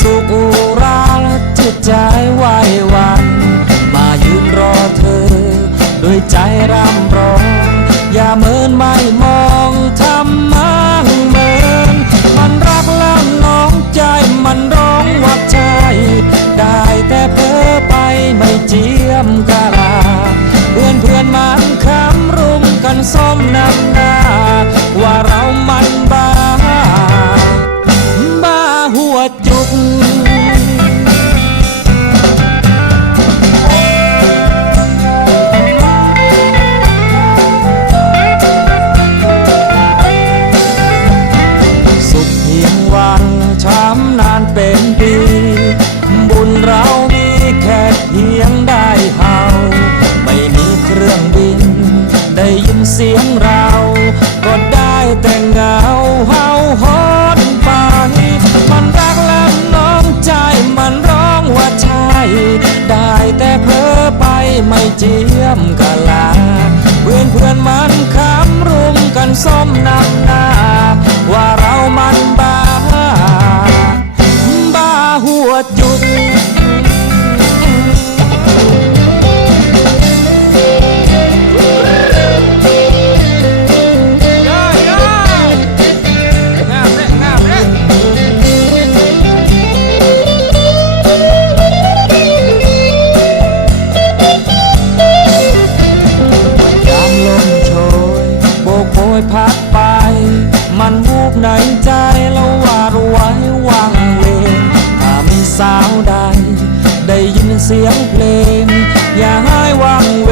สุขอุราจิตใจไหวหวัน มายืนรอเธอ ด้วยใจร่ำร้อง อย่าเมินไม่มองทำมังเมิน มันรักแล้วน้องใจมันร้องว่าใช่ได้แต่เพ้อไปไม่เจียมกะลา เพื่อนเพื่อนมันคำรุมกันส้มนำหน้า ว่าเรามัน เป็นปีบุญเรามีแค่เพียงได้เฮาไม่มีเครื่องบิน ได้ยินเสียงเรา ก็ได้แต่เงาเฮาฮอนไป มันรักและน้องใจมันร้องว่าใช่ได้แต่เพ้อไปไม่เจียมกะลา เพื่อนเพื่อนมันคำรุมกันส ดหยุดามลมโชยโบกโบยพักไป มันวูบในใจเรา สาวใด ได้ยินเสียงเพลง อย่าให้ว่างเว